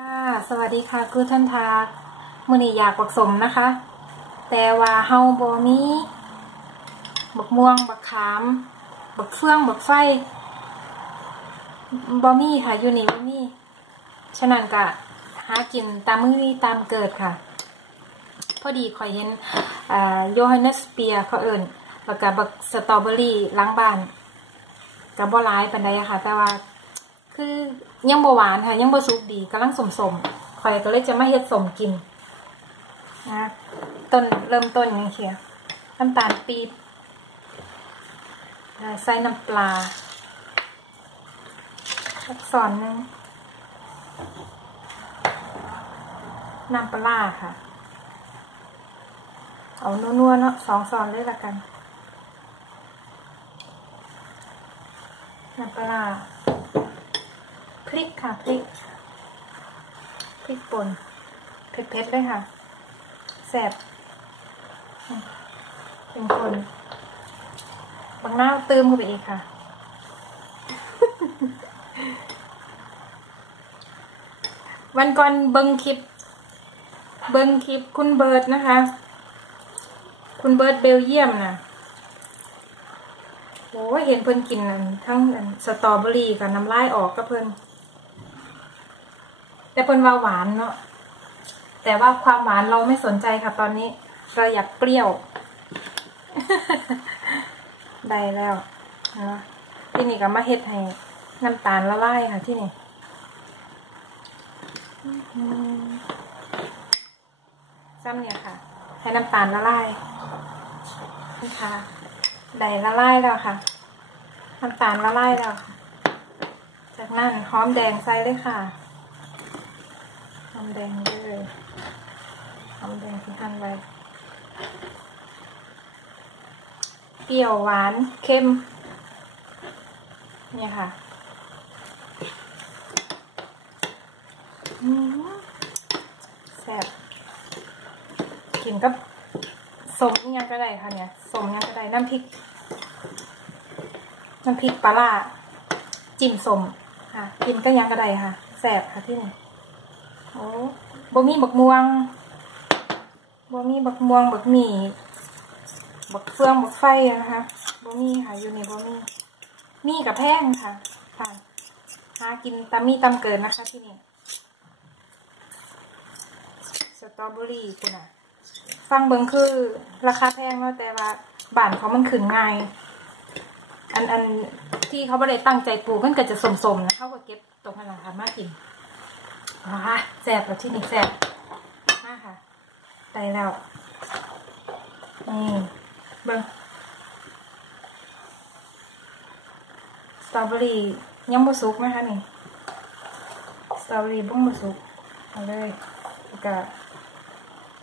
ค่ะ สวัสดีค่ะกูท่านทากมือนี้อยากบักสมนะคะ แต่ว่าเฮาบ่มีบักม่วง บักขาม บักเฟือง บักไฟบ่มีค่ะอยู่นี่บ่มีฉะนั้นก็หากินตามมือตามเกิดค่ะ พอดีข่อยเห็นอ่าโยฮันเนสเปียเขาเอิ่นแล้วก็บักสตรอเบอรี่ล้างบ้านกับบ่ร้ายปานใดค่ะ แต่ว่า คือยังบหวานค่ะ ยังบสุกดีกำลังสมสมๆข่อยก็เลยจะมาเฮ็ดสมกินนะต้นเริ่มต้นอย่างเชียน้ำตาลปี๊บใส่น้ำปลาสักสอนนึงน้ำปลาค่ะ เอานัวๆเนาะสองซอนเลยละกันน้ำปลา พริกค่ะพริกพริกป่นเผ็ดๆเลยค่ะแซ่บเป็นคนบางหน้าวตืมเข้าไปอีกค่ะ วันก่อนเบิ้งคลิป เบิ้งคลิปคุณเบิร์ดนะคะ คุณเบิร์ดเบลเยียมนะโอ้เห็นเพิ่นกินทั้งสตรอเบอรี่กับน้ำลายออกก็เพิ่น แต่เพิ่นว่าหวานเนาะแต่ว่าความหวานเราไม่สนใจค่ะ ตอนนี้ เราอยากเปรี้ยว ได้แล้วนะที่นี่ก็มาเฮ็ดให้น้ำตาลละลายค่ะที่นี่ซ้ำเนี่ยค่ะให้น้ำตาลละลายนี่ค่ะได้ละลายแล้วค่ะน้ำตาลละลายแล้วจากนั้นหอมแดงใส่เลยค่ะ หอมแดงเลยหอมแดงที่หั่นไว้ เปรี้ยวหวานเค็ม เนี่ยค่ะอืมแซ่บกินกับสมอิหยังก็ได้ค่ะเนี่ยสมอิหยังก็ได้น้ำพริก น้ำพริกปลาล่าจิ้มสมค่ะ กินก็ยังก็ได้ค่ะแซ่บค่ะที่นี่ โอ้บ่มีบักม่วงบ่มีบักม่วงบักหมี่บักเฟืองบักไฟนะคะบ่มีค่ะอยู่ในี่บ่มีมีกับแพงค่ะค่ะหากินตามีตามเกินนะคะที่นี่สตรอเบอรี่คุณอะฟังเบิงคือราคาแพงเนาะแต่ว่าบ้านเขามันขึ้นง่ายอันอันที่เขาไม่ได้ตั้งใจปลูกมันก็จะสมๆนะเขาก็เก็บตรงขนาดค่ะมากิน ว้าแซ่บแล้วที่นี่แซ่บมากค่ะได้แล้วนี่เบิ้งสตรอเบอรี่ยังบ่สุกนะคะนี่สตรอเบอรี่บ่บ่สุกเอาเลยแล้วก็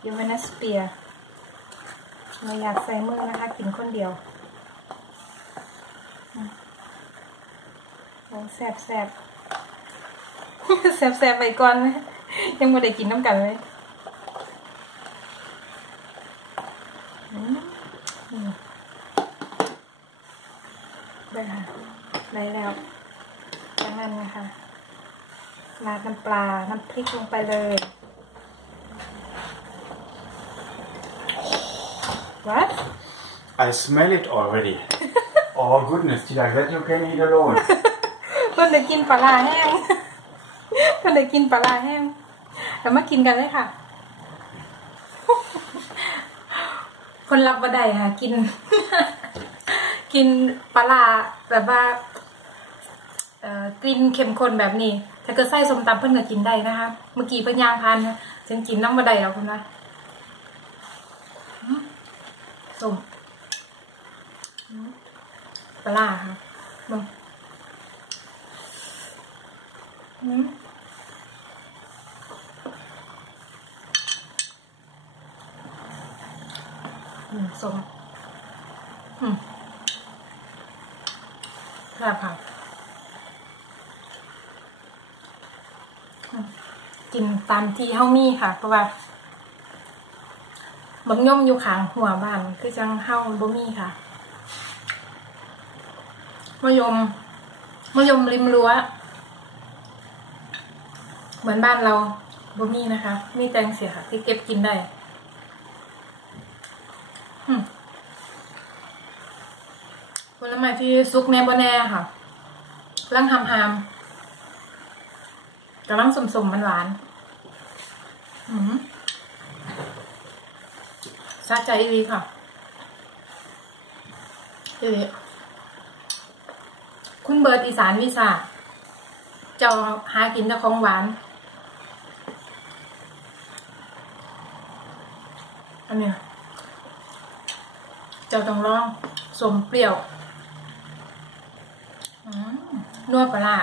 ยูเวนัสเปียไม่อยากใส่มือนะคะ กินคนเดียวโอ้แสบแสบ แสบแสบไปก่อนนะยังไม่ได้กินน้ำกันเลยอืมอืมได้ค่ะได้แล้วจากนั้นนะคะราดน้ำปลา น้ำพริกลงไปเลย What? I smell it already. oh goodness, did I let you can eat alone? เพิ่นได้กินปลาร้าแห้ง เพิ่นได้กินปลาแห้งแล้วมากินกันเลยค่ะ คนรับบ่ได้ค่ะ กิน กินปลาแบบว่าเอ่อกลิ่นเข้มข้นแบบนี้ ถ้าเกิดใส่ส้มตำเพิ่นก็กินได้นะคะ เมื่อกี้เพิ่นย่างพันฉันกินน้ำบ่ได้แล้วคุณว่าส้มปลาร้าค่ะมึงอืม อืมสมอืมครับค่ะกินตามที่เฮามีค่ะ เพราะว่าบักย่อมอยู่ขางหัวบ้าน คือจังเฮาบ่มีค่ะมะยมมะยมริมรั้ว เหมือนบ้านเราบ่มีนะคะ มีแตงเสียค่ะ ที่เก็บกินได้อืมผล ไม้ที่ซุกแน่บ่แน่ค่ะกำลังหำหำกำลังสมสมมันหวานอืมสะใจดีค่ะดีคุณเบิร์ดอีสานวิสาเจ้าหากินแต่ของหวาน อันเนี้ยเจ้าต้องลองสมเปรี้ยว นัวปลา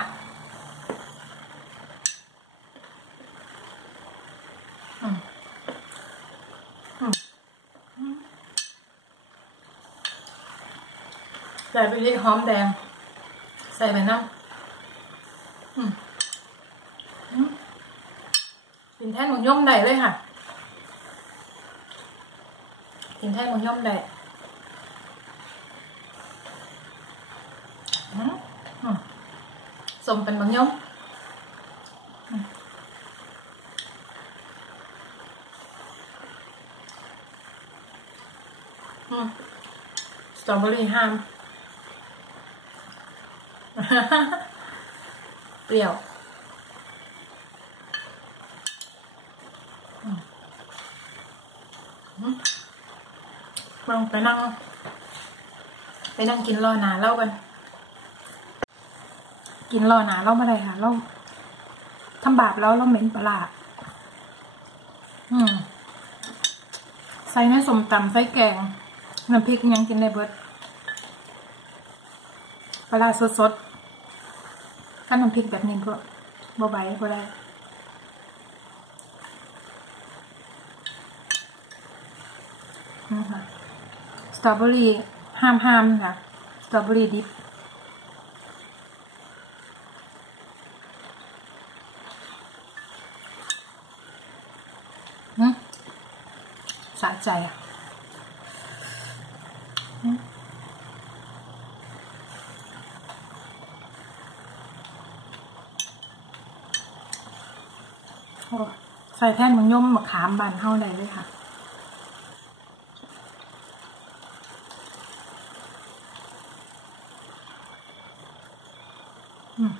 ใส่ไปที่หอมแดง ใส่ไปน้ำกินแท่นหมูย่อมได้เลยค่ะกินแท่นหมูย่อมได้อืมอืม สมเป็นบางย่อมอืมอืมสตรอเบอรี่ห้าม เปรี้ยวมอืมลองไปนั่ง ไปนั่งกินรอหนาเล่ากัน กินรอหนาเล่ามาได้ค่ะเล่าทำบาปแล้วเราเหม็นประหลาดอืมใส่ในสมตำใส่แกงน้ำพริกยังกินได้เบิดปลาร้าสดๆถ้าน้ำพริกแบบนี้ก็บ่ใบบ่ได้นี่ค่ะสตรอเบอรี่ห้ามห้ามค่ะสตรอเบอรี่ดิบ สะใจอะอืมโอ้ใส่แท่นมังย่มมะขามบานเท่าใดเลยค่ะอืม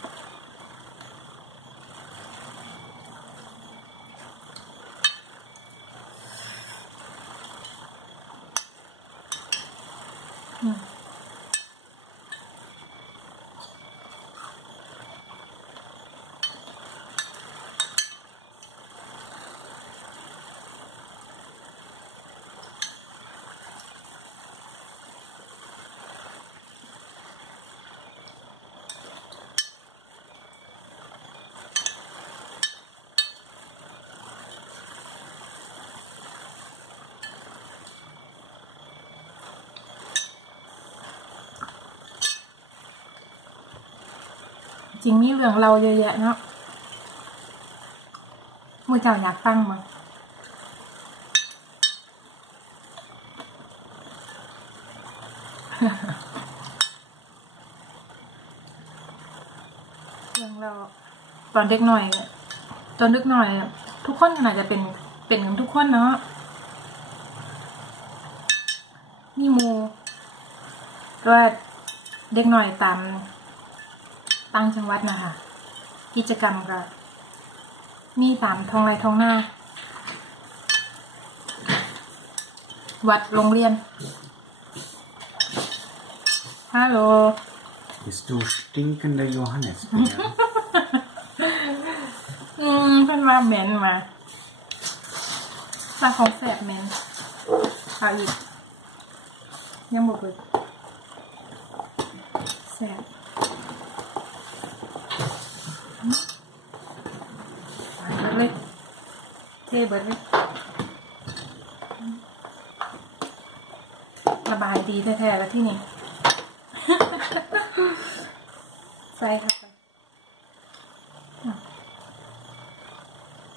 จริงมีเรื่องเราเยอะแยะเนาะมือเจ้าอยากฟังมั้งเรื่องเราตอนเด็กหน่อย ตอนเด็กหน่อย ทุกคนก็น่าจะเป็นเป็นกันทุกคนเนาะมีหมูก็เด็กหน่อยตาม ต่างจังหวัดนะคะกิจกรรมก็มีตามท้องไรท้องหน้า วัดโรงเรียน ฮัลโหล Bist du stinkender Johannes? อืมเพิ่นมาเหม็นมาซาของแสบเหม็นเอาอีกยังบอกเลยแสบอืมหวานเบิดเลย เทเบิดเลยอืมระบายดีแท้ๆแล้วที่นี่ ใส่เข้าไปอะ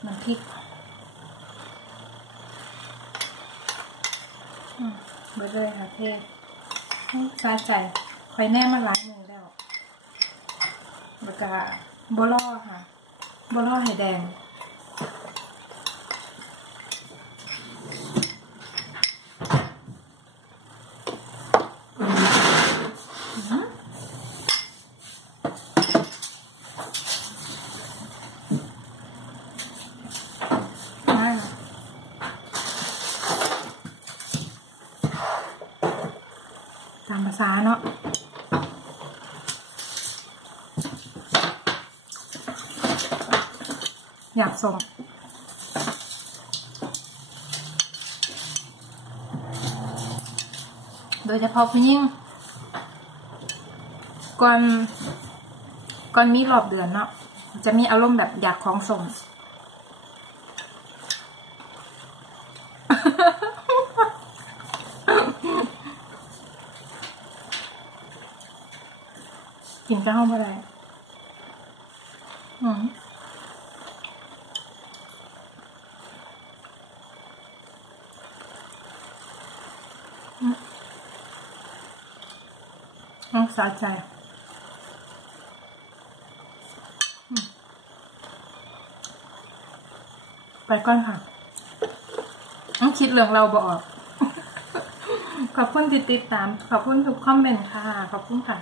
น้ำพริกเบิดเลยค่ะเทสาใจคอยแน่มาล้างมือแล้วแล้วก็บล่อค่ะบัวลอไข่แดง ตามภาษาเนาะอยากส่งโดยเฉพาะผู้หญิงก่อนก่อนมีรอบเดือนเนาะจะมีอารมณ์แบบอยากของส่ง กินก็ห้องอะไรอืมอืมอืมสะใจไปก่อนค่ะต้องคิดเรื่องเราบออกขอบคุณที่ติดตาม ขอบคุณทุกคอมเมนต์ค่ะ ขอบคุณค่ะ